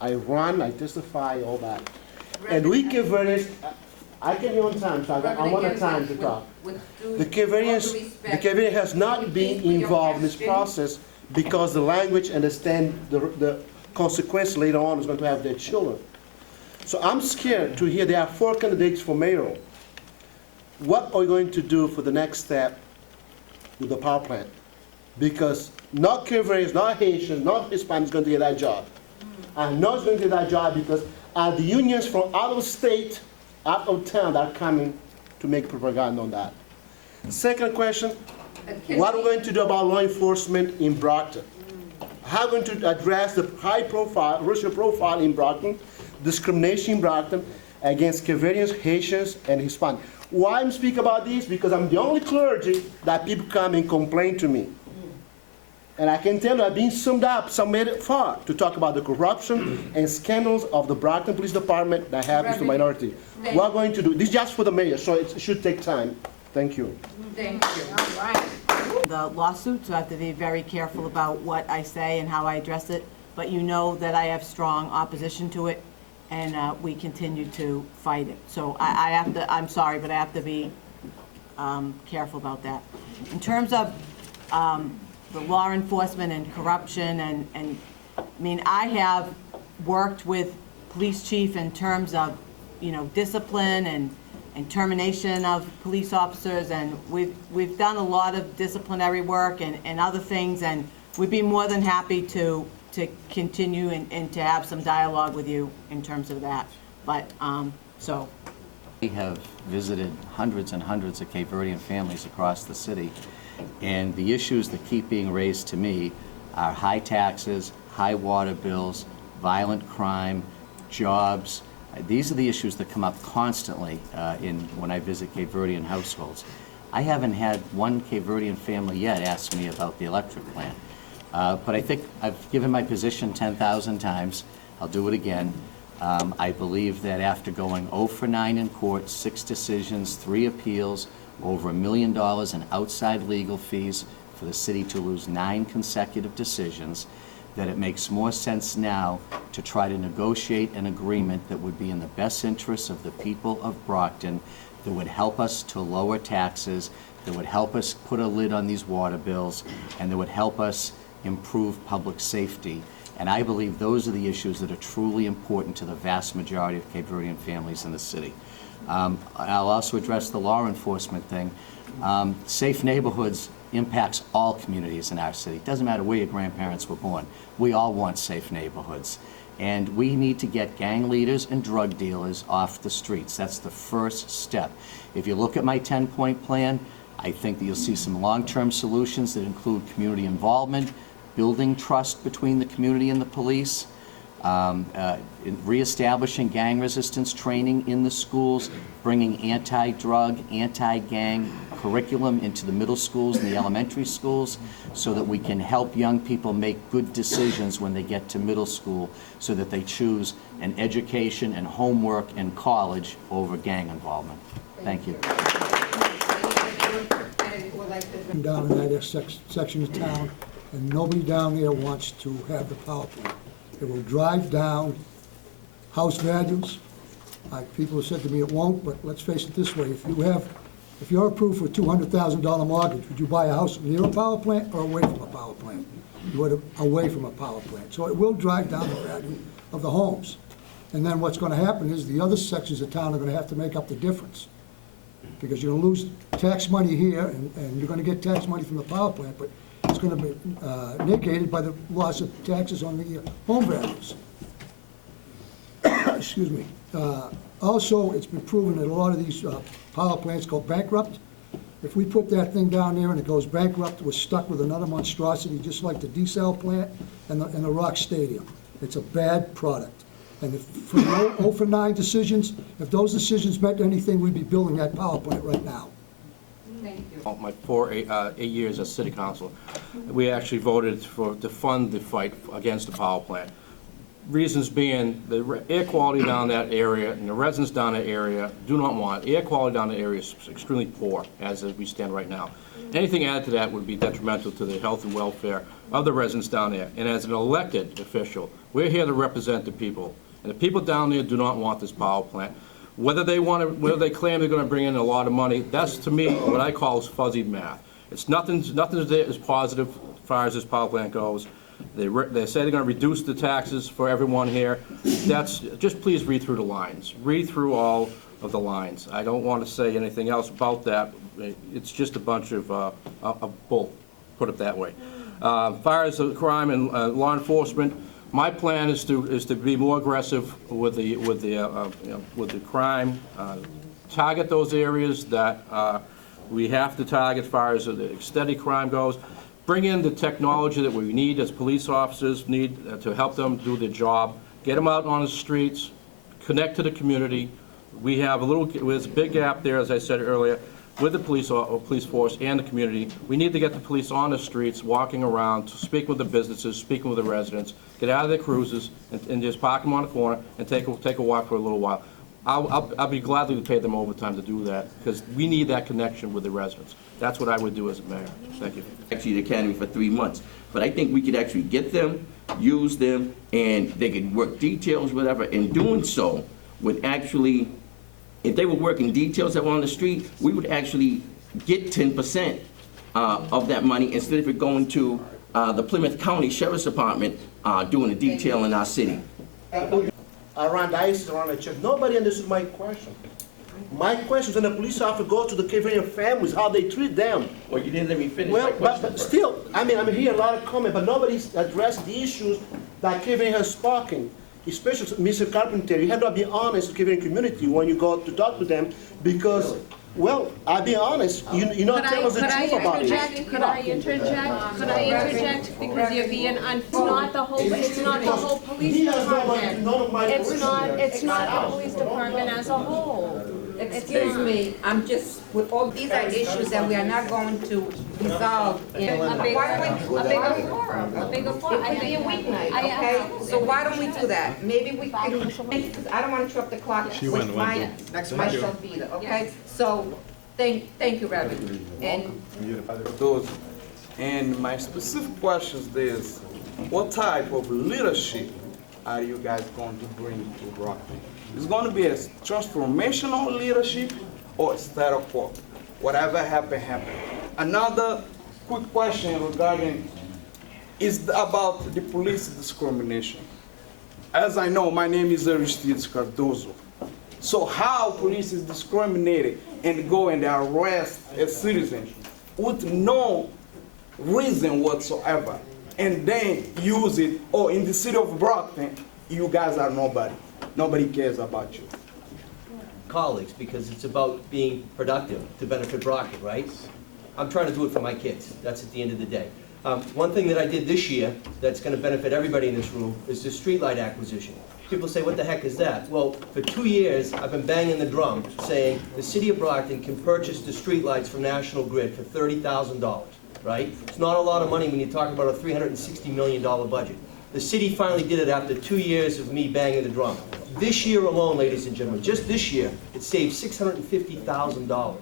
I run, I testify, all that. And we Caverians, I came here on time, so I want a time to talk. The Caverian has not been involved in this process because the language understand the consequence later on is going to have their children. So I'm scared to hear there are 4 candidates for mayoral. What are we going to do for the next step with the power plant? Because not Caverians, not Haitians, not Hispanics going to get that job. I'm not going to get that job because the unions from out of state, out of town that are coming to make propaganda on that. Second question, what are we going to do about law enforcement in Brockton? How are we going to address the high profile, racial profile in Brockton, discrimination in Brockton against Caverians, Haitians, and Hispanics? Why I'm speaking about this? Because I'm the only clergy that people come and complain to me. And I can tell you I've been summed up, submitted far to talk about the corruption and scandals of the Brockton Police Department that happens to minority. We're going to do this just for the mayor, so it should take time. Thank you. Thank you. All right. The lawsuit, so I have to be very careful about what I say and how I address it. But you know that I have strong opposition to it, and we continue to fight it. So I have to, I'm sorry, but I have to be careful about that. In terms of the law enforcement and corruption, and I mean, I have worked with police chief in terms of, you know, discipline and termination of police officers, and we've done a lot of disciplinary work and other things, and we'd be more than happy to continue and to have some dialogue with you in terms of that. But, so. We have visited hundreds and hundreds of Cape Verdean families across the city, and the issues that keep being raised to me are high taxes, high water bills, violent crime, jobs. These are the issues that come up constantly when I visit Cape Verdean households. I haven't had one Cape Verdean family yet ask me about the electric plant. But I think I've given my position 10,000 times. I'll do it again. I believe that after going 0 for 9 in court, 6 decisions, 3 appeals, over $1 million in outside legal fees for the city to lose 9 consecutive decisions, that it makes more sense now to try to negotiate an agreement that would be in the best interests of the people of Brockton, that would help us to lower taxes, that would help us put a lid on these water bills, and that would help us improve public safety. And I believe those are the issues that are truly important to the vast majority of Cape Verdean families in the city. I'll also address the law enforcement thing. Safe neighborhoods impacts all communities in our city. It doesn't matter where your grandparents were born. We all want safe neighborhoods. And we need to get gang leaders and drug dealers off the streets. That's the first step. If you look at my 10-point plan, I think that you'll see some long-term solutions that include community involvement, building trust between the community and the police, reestablishing gang resistance training in the schools, bringing anti-drug, anti-gang curriculum into the middle schools and the elementary schools so that we can help young people make good decisions when they get to middle school so that they choose an education and homework and college over gang involvement. Thank you. Down in that section of town, and nobody down there wants to have the power plant. It will drive down house values. Like people have said to me, it won't, but let's face it this way, if you have If you're approved for a $200,000 mortgage, would you buy a house near a power plant or away from a power plant? You would away from a power plant. So it will drive down the value of the homes. And then what's gonna happen is the other sections of town are gonna have to make up the difference. Because you're gonna lose tax money here, and you're gonna get tax money from the power plant, but it's gonna be negated by the loss of taxes on the home values. Excuse me. Also, it's been proven that a lot of these power plants go bankrupt. If we put that thing down there and it goes bankrupt, we're stuck with another monstrosity, just like the desal plant and the Rock Stadium. It's a bad product. And if, for the 0 for 9 decisions, if those decisions meant anything, we'd be building that power plant right now. Thank you. My 8 years as city council, we actually voted to fund the fight against the power plant. Reasons being, the air quality down that area and the residents down that area do not want. Air quality down the area is extremely poor as we stand right now. Anything added to that would be detrimental to the health and welfare of the residents down there. And as an elected official, we're here to represent the people. And the people down there do not want this power plant. Whether they claim they're gonna bring in a lot of money, that's to me what I call is fuzzy math. It's nothing that is positive as far as this power plant goes. They say they're gonna reduce the taxes for everyone here. Just please read through the lines. Read through all of the lines. I don't want to say anything else about that. It's just a bunch of bull, put it that way. As far as the crime and law enforcement, my plan is to be more aggressive with the crime, target those areas that we have to target as far as the steady crime goes. Bring in the technology that we need as police officers need to help them do their job. Get them out on the streets, connect to the community. There's a big gap there, as I said earlier, with the police force and the community. We need to get the police on the streets, walking around, speaking with the businesses, speaking with the residents, get out of their cruises and just park them on the corner and take a walk for a little while. I'll be gladly to pay them overtime to do that, because we need that connection with the residents. That's what I would do as a mayor. Thank you. Actually, the academy for 3 months, but I think we could actually get them, use them, and they could work details, whatever. In doing so, would actually, if they were working details that were on the street, we would actually get 10% of that money instead of it going to the Plymouth County Sheriff's Department doing a detail in our city. Around ICE, around the church, nobody understood my question. My question is when a police officer goes to the Cape Verdean families, how they treat them. Well, you didn't let me finish my Well, question. but still, I'm hearing a lot of comment, but nobody's addressed the issues that Cape Verdean has spoken. Especially Mr. Carpenter, you have to be honest with the Cape Verdean community when you go to talk to them, because, well, I'll be honest, you're not telling us the truth about it. Could I interject? Because you're being unfair. It's not the whole police department. It's not the police department as a whole. Excuse me, I'm just, with all, these are issues that we are not going to resolve in a bigger forum. It could be a weeknight, okay? So why don't we do that? Maybe we can, because I don't want to interrupt the clock with myself either, okay? So, thank you, Reverend. And my specific question is, what type of leadership are you guys going to bring to Brockton? It's going to be a transformational leadership or status quo. Whatever happened. Another quick question regarding is about the police discrimination. As I know, my name is Aristides Cardozo. So how police is discriminated and go and arrest a citizen with no reason whatsoever, and then use it, or in the city of Brockton, you guys are nobody. Nobody cares about you. Colleagues, because it's about being productive to benefit Brockton, right? I'm trying to do it for my kids. That's at the end of the day. One thing that I did this year that's going to benefit everybody in this room is the streetlight acquisition. People say, what the heck is that? Well, for 2 years, I've been banging the drum saying the city of Brockton can purchase the streetlights from National Grid for $30,000, right? It's not a lot of money when you talk about a $360 million budget. The city finally did it after 2 years of me banging the drum. This year alone, ladies and gentlemen, just this year, it saved $650,000.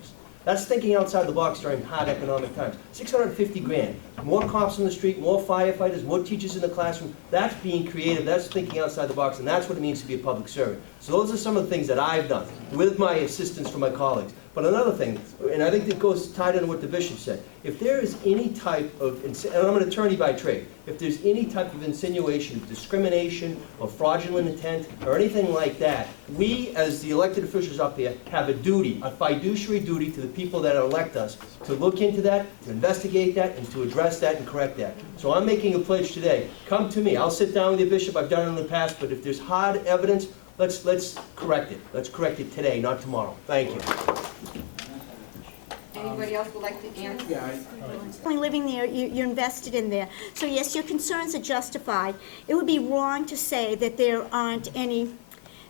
That's thinking outside the box during hard economic times. 650 grand. More cops on the street, more firefighters, more teachers in the classroom. That's being creative, that's thinking outside the box, and that's what it means to be a public servant. So those are some of the things that I've done with my assistance from my colleagues. But another thing, and I think that goes tied into what the bishop said, if there is any type of, and I'm an attorney by trade, if there's any type of insinuation, discrimination, or fraudulent intent, or anything like that, we, as the elected officials up there, have a duty, a fiduciary duty to the people that elect us, to look into that, to investigate that, and to address that and correct that. So I'm making a pledge today. Come to me. I'll sit down with you, Bishop. I've done it in the past, but if there's hard evidence, let's correct it. Let's correct it today, not tomorrow. Thank you. Anybody else would like to answer? Only living there, you're invested in there. So yes, your concerns are justified. It would be wrong to say that there aren't any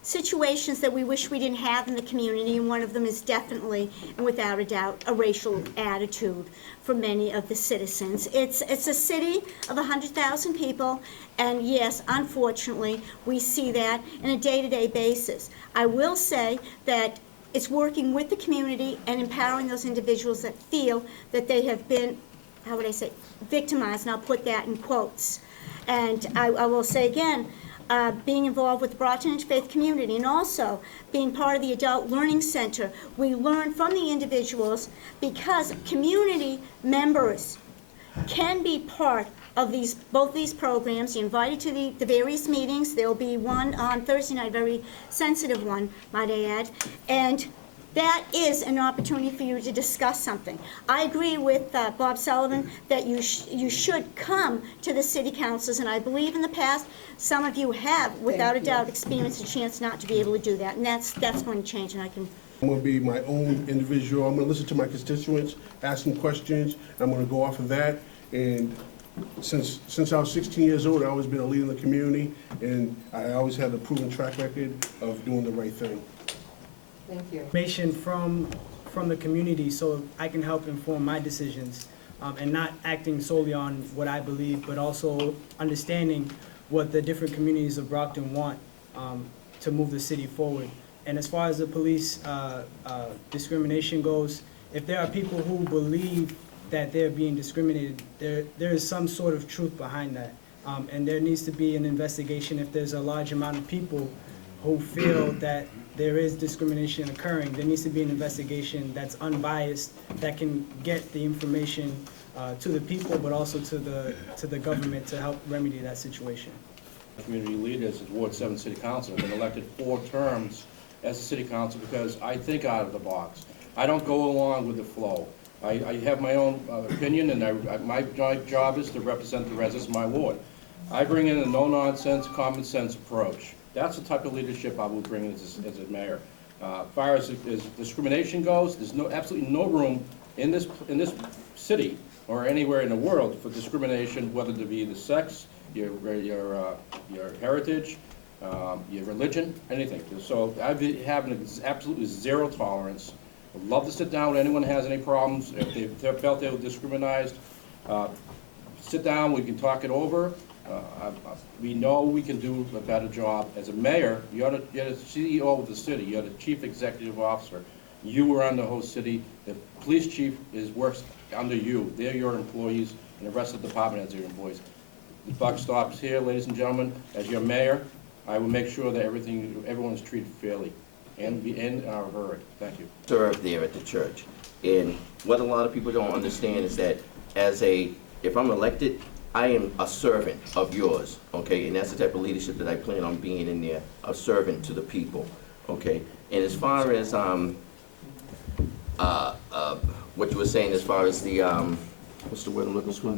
situations that we wish we didn't have in the community, and one of them is definitely, and without a doubt, a racial attitude for many of the citizens. It's a city of 100,000 people, and yes, unfortunately, we see that on a day-to-day basis. I will say that it's working with the community and empowering those individuals that feel that they have been, how would I say, victimized, and I'll put that in quotes. And I will say again, being involved with the Brockton Interfaith community and also being part of the Adult Learning Center, we learn from the individuals because community members can be part of both these programs. You're invited to the various meetings. There will be one on Thursday night, a very sensitive one, might I add. And that is an opportunity for you to discuss something. I agree with Bob Sullivan that you should come to the city councils, and I believe in the past some of you have, without a doubt, experienced a chance not to be able to do that, and that's going to change, and I can. I'm going to be my own individual. I'm going to listen to my constituents, ask them questions, and I'm going to go off of that. And since I was 16 years old, I've always been a leader in the community, and I always had a proven track record of doing the right thing. Thank you. Information from the community so I can help inform my decisions, and not acting solely on what I believe, but also understanding what the different communities of Brockton want to move the city forward. And as far as the police discrimination goes, if there are people who believe that they're being discriminated, there is some sort of truth behind that. And there needs to be an investigation if there's a large amount of people who feel that there is discrimination occurring. There needs to be an investigation that's unbiased, that can get the information to the people, but also to the government to help remedy that situation. Community leaders at Ward 7 City Council have been elected 4 terms as a city council because I think out of the box. I don't go along with the flow. I have my own opinion, and my job is to represent the residents of my ward. I bring in a no-nonsense, common-sense approach. That's the type of leadership I will bring as a mayor. As far as discrimination goes, there's absolutely no room in this city or anywhere in the world for discrimination, whether it be the sex, your heritage, your religion, anything. So I've been having absolutely zero tolerance. I'd love to sit down with anyone who has any problems. If they felt they were discriminated, sit down, we can talk it over. We know we can do a better job. As a mayor, you're the CEO of the city, you're the chief executive officer. You run the whole city. The police chief works under you. They're your employees, and the rest of the department has their employees. The buck stops here, ladies and gentlemen. As your mayor, I will make sure that everyone's treated fairly and are heard. Thank you. Serve there at the church. And what a lot of people don't understand is that if I'm elected, I am a servant of yours, okay? And that's the type of leadership that I plan on being in there, a servant to the people, okay? And as far as what you were saying as far as the, what's the word I'm looking for?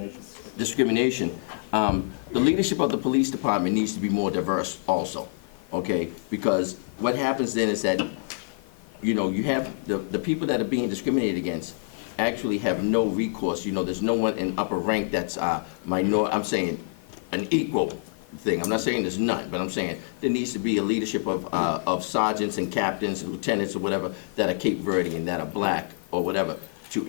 Discrimination. The leadership of the police department needs to be more diverse also, okay? Because what happens then is that, you know, you have the people that are being discriminated against actually have no recourse. You know, there's no one in upper rank that's I'm saying an equal thing. I'm not saying there's none, but I'm saying there needs to be a leadership of sergeants and captains and lieutenants or whatever that are Cape Verdean, that are black or whatever, to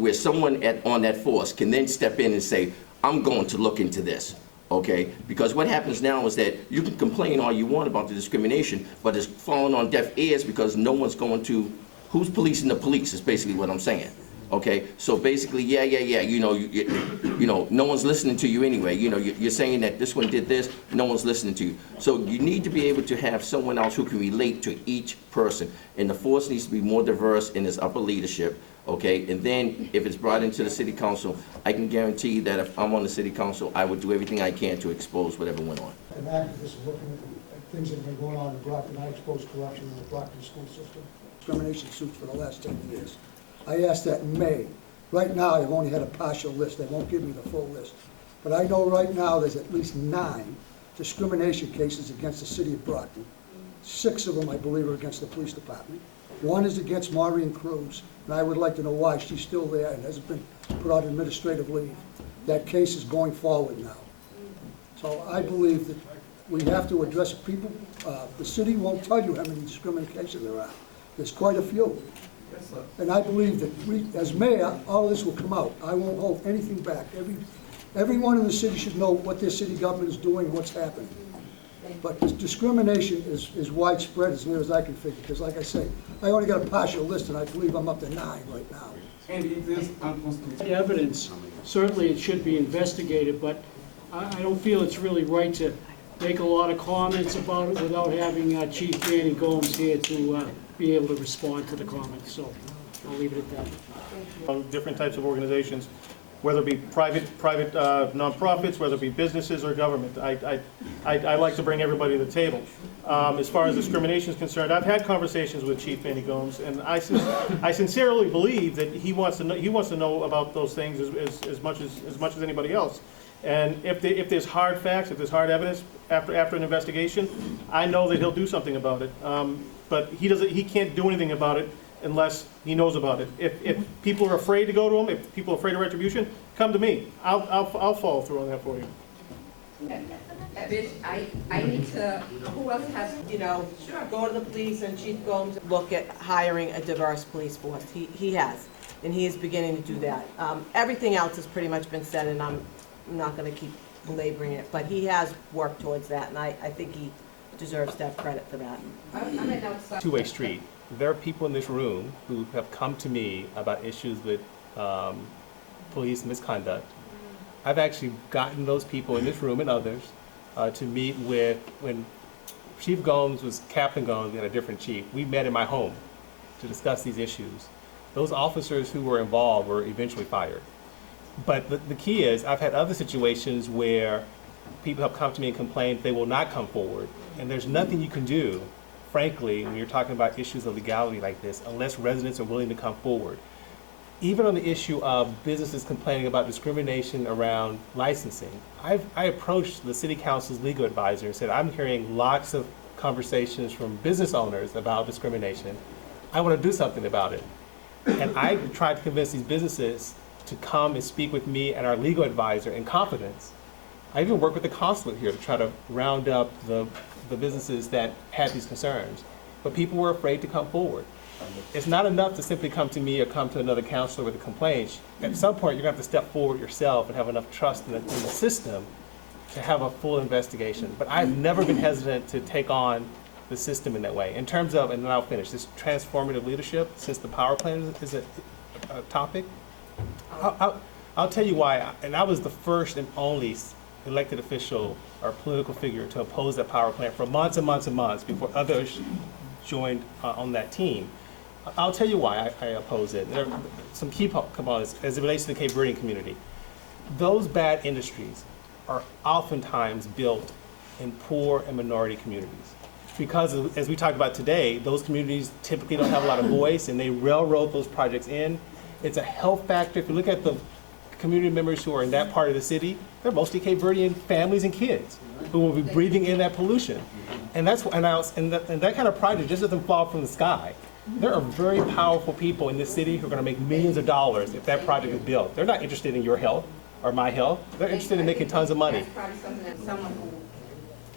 where someone on that force can then step in and say, I'm going to look into this, okay? Because what happens now is that you can complain all you want about the discrimination, but it's falling on deaf ears because no one's going to, who's policing the police is basically what I'm saying. Okay, so basically, yeah, you know, no one's listening to you anyway. You know, you're saying that this one did this, no one's listening to you. So you need to be able to have someone else who can relate to each person. And the force needs to be more diverse in its upper leadership, okay? And then if it's brought into the city council, I can guarantee that if I'm on the city council, I would do everything I can to expose whatever went on. An activist looking at things that have been going on in Brockton. I exposed corruption in the Brockton school system, discrimination suits for the last 10 years. I asked that in May. Right now, I've only had a partial list. They won't give me the full list. But I know right now there's at least 9 discrimination cases against the city of Brockton. 6 of them, I believe, are against the police department. 1 is against Maureen Cruz, and I would like to know why she's still there and hasn't been put on administrative leave. That case is going forward now. So I believe that we have to address people. The city won't tell you how many discriminations there are. There's quite a few. And I believe that as mayor, all of this will come out. I won't hold anything back. Everyone in the city should know what their city government is doing and what's happening. But this discrimination is widespread as near as I can figure, because like I say, I only got a partial list and I believe I'm up to 9 right now. And it is unconstitutional. The evidence, certainly it should be investigated, but I don't feel it's really right to make a lot of comments about it without having Chief Danny Gomes here to be able to respond to the comments, so I'll leave it at that. On different types of organizations, whether it be private nonprofits, whether it be businesses or government. I like to bring everybody to the table. As far as discrimination is concerned, I've had conversations with Chief Danny Gomes, and I sincerely believe that he wants to know about those things as much as anybody else. And if there's hard facts, if there's hard evidence after an investigation, I know that he'll do something about it. But he can't do anything about it unless he knows about it. If people are afraid to go to him, if people are afraid of retribution, come to me. I'll follow through on that for you. Bitch, I need to, who else has, Go to the police and Chief Gomes look at hiring a diverse police force. He has, and he is beginning to do that. Everything else has pretty much been said, and I'm not going to keep belaboring it, but he has worked towards that, and I think he deserves to have credit for that. I'm an outside. Two-way street. There are people in this room who have come to me about issues with police misconduct. I've actually gotten those people in this room and others to meet with, when Chief Gomes was Captain Gomes, we had a different chief. We met in my home to discuss these issues. Those officers who were involved were eventually fired. But the key is, I've had other situations where people have come to me and complained they will not come forward. And there's nothing you can do, frankly, when you're talking about issues of legality like this, unless residents are willing to come forward. Even on the issue of businesses complaining about discrimination around licensing, I approached the City Council's legal advisor and said, I'm hearing lots of conversations from business owners about discrimination. I want to do something about it. And I tried to convince these businesses to come and speak with me and our legal advisor in confidence. I even worked with the consulate here to try to round up the businesses that had these concerns. But people were afraid to come forward. It's not enough to simply come to me or come to another counselor with a complaint. At some point, you're going to have to step forward yourself and have enough trust in the system to have a full investigation. But I've never been hesitant to take on the system in that way. In terms of, and then I'll finish, this transformative leadership, since the power plan is a topic, I'll tell you why. And I was the first and only elected official or political figure to oppose that power plant for months and months and months before others joined on that team. I'll tell you why I oppose it. There are some key components as it relates to the Cape Verdean community. Those bad industries are oftentimes built in poor and minority communities. Because, as we talked about today, those communities typically don't have a lot of voice, and they railroad those projects in. It's a health factor. If you look at the community members who are in that part of the city, they're mostly Cape Verdean families and kids who will be breathing in that pollution. And that kind of project just doesn't fall from the sky. There are very powerful people in this city who are going to make millions of dollars if that project is built. They're not interested in your health or my health. They're interested in making tons of money. That's probably something that someone who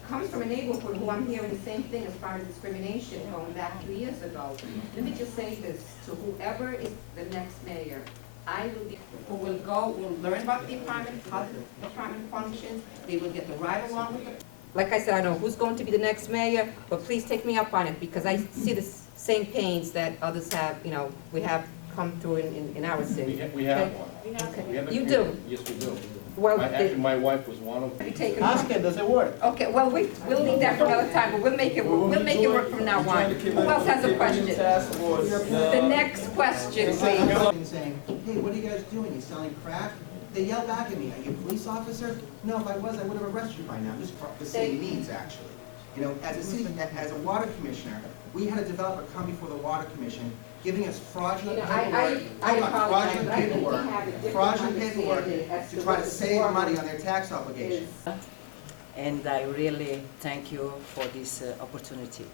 comes from a neighborhood who I'm hearing the same thing as far as discrimination going back 3 years ago. Let me just say this to whoever is the next mayor. I will be, who will learn about the department, how the department functions. They will get the ride along with it. Like I said, I don't know who's going to be the next mayor, but please take me up on it because I see the same pains that others have. We have come through in our city. We have Okay? one. Okay. We have a You community- do? Yes, we do. Well, Actually, my wife was one of Have you them. taken? Ask her, does it work? Okay, well, we'll leave that for another time, but we'll make it work from now on. Who else has a question? The next question, please. Saying, hey, what are you guys doing? You selling crack? They yell back at me, are you a police officer? No, if I was, I would have arrested you by now, just for the city needs, actually. You know, as a city, as a water commissioner, we had a developer come before the water commission, giving us fraudulent paperwork. I Hold on, apologize, fraudulent but I think we paperwork, have a different fraudulent paperwork understanding as to to try to what save fraud money on their tax obligations. And I really thank you for this opportunity.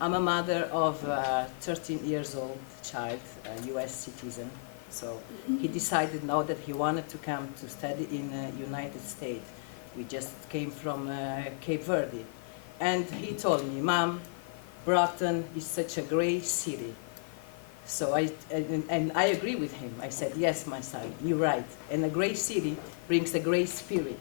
I'm a mother of a 13 years old child, a US citizen. So he decided now that he wanted to come to study in United States. We just came from Cape Verde. And he told me, Mom, Brockton is such a great city. So and I agree with him. I said, yes, my son, you're right. And a great city brings a great spirit.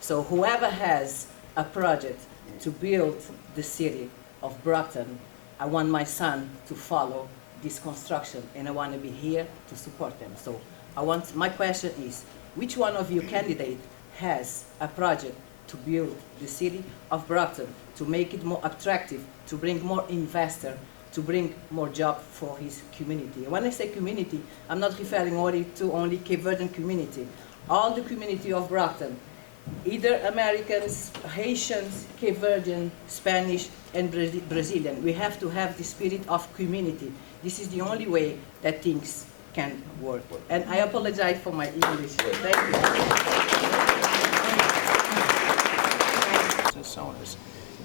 So whoever has a project to build the city of Brockton, I want my son to follow this construction, and I want to be here to support them. So my question is, which one of you candidate has a project to build the city of Brockton, to make it more attractive, to bring more investor, to bring more job for his community? And when I say community, I'm not referring only to Cape Verdean community. All the community of Brockton, either Americans, Haitians, Cape Verdean, Spanish, and Brazilian. We have to have the spirit of community. This is the only way that things can work. And I apologize for my English. Thank you. Business owners.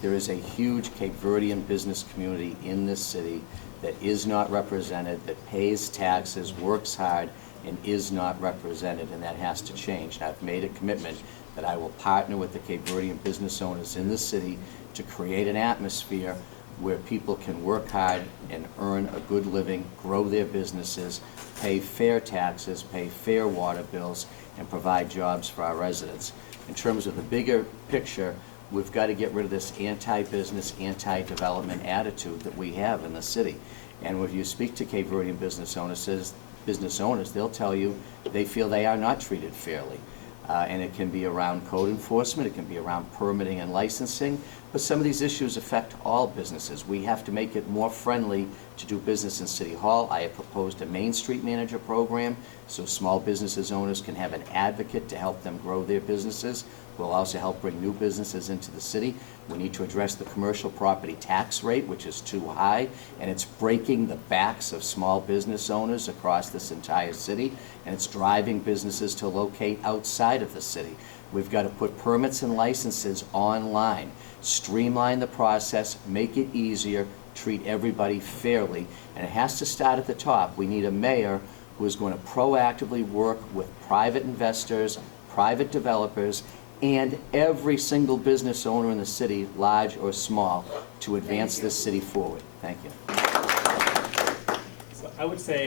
There is a huge Cape Verdean business community in this city that is not represented, that pays taxes, works hard, and is not represented, and that has to change. And I've made a commitment that I will partner with the Cape Verdean business owners in the city to create an atmosphere where people can work hard and earn a good living, grow their businesses, pay fair taxes, pay fair water bills, and provide jobs for our residents. In terms of the bigger picture, we've got to get rid of this anti-business, anti-development attitude that we have in the city. And when you speak to Cape Verdean business owners, they'll tell you they feel they are not treated fairly. And it can be around code enforcement, it can be around permitting and licensing, but some of these issues affect all businesses. We have to make it more friendly to do business in City Hall. I have proposed a Main Street Manager program so small businesses owners can have an advocate to help them grow their businesses. We'll also help bring new businesses into the city. We need to address the commercial property tax rate, which is too high, and it's breaking the backs of small business owners across this entire city, and it's driving businesses to locate outside of the city. We've got to put permits and licenses online, streamline the process, make it easier, treat everybody fairly, and it has to start at the top. We need a mayor who is going to proactively work with private investors, private developers, and every single business owner in the city, large or small, to advance this city forward. Thank you. So I would say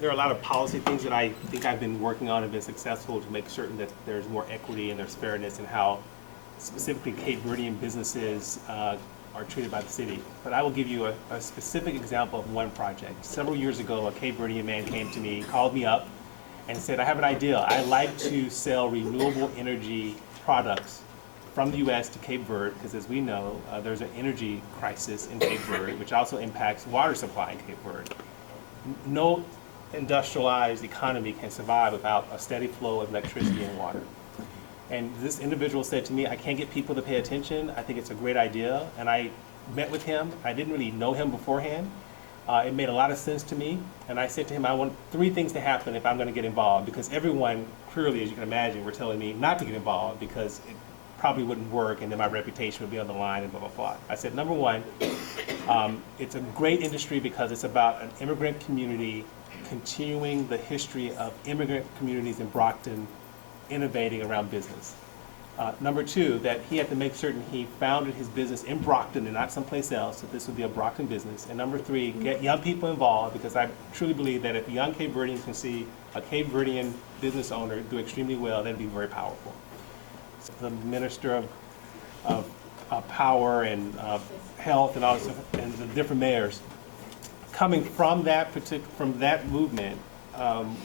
there are a lot of policy things that I think I've been working on and been successful to make certain that there's more equity and there's fairness in how specifically Cape Verdean businesses are treated by the city. But I will give you a specific example of one project. Several years ago, a Cape Verdean man came to me, called me up, and said, I have an idea. I like to sell renewable energy products from the U.S. to Cape Verde, because as we know, there's an energy crisis in Cape Verde, which also impacts water supply in Cape Verde. No industrialized economy can survive without a steady flow of electricity and water. And this individual said to me, I can't get people to pay attention. I think it's a great idea. And I met with him. I didn't really know him beforehand. It made a lot of sense to me. And I said to him, I want 3 things to happen if I'm going to get involved, because everyone, clearly, as you can imagine, were telling me not to get involved because it probably wouldn't work and then my reputation would be on the line and blah, blah, blah. I said, number one, it's a great industry because it's about an immigrant community continuing the history of immigrant communities in Brockton innovating around business. Number 2, that he had to make certain he founded his business in Brockton and not someplace else, that this would be a Brockton business. And number 3, get young people involved, because I truly believe that if young Cape Verdeans can see a Cape Verdean business owner do extremely well, that'd be very powerful. So the Minister of Power and Health and all this, and the different mayors, coming from that movement,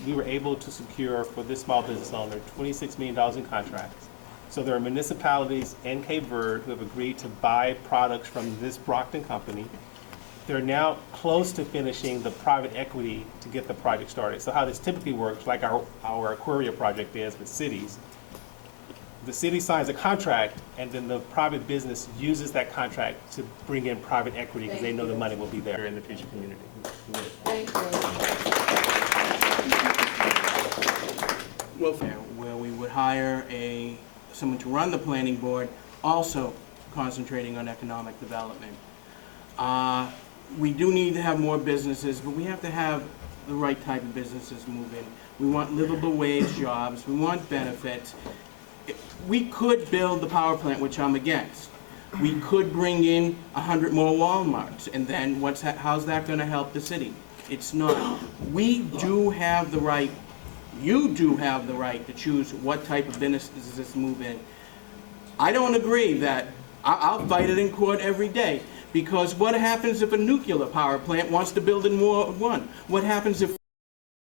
we were able to secure for this small business owner $26 million in contracts. So there are municipalities in Cape Verde who have agreed to buy products from this Brockton company. They're now close to finishing the private equity to get the project started. So how this typically works, like our Aquaria project is with cities, the city signs a contract, and then the private business uses that contract to bring in private equity because they know the money will be there in the future community. Thank you. Well, where we would hire someone to run the planning board, also concentrating on economic development. We do need to have more businesses, but we have to have the right type of businesses move in. We want livable wage jobs. We want benefits. We could build the power plant, which I'm against. We could bring in 100 more Walmarts, and then how's that going to help the city? It's not. We do have the right, you do have the right to choose what type of businesses move in. I don't agree that, I'll fight it in court every day, because what happens if a nuclear power plant wants to build in Ward 1? What happens if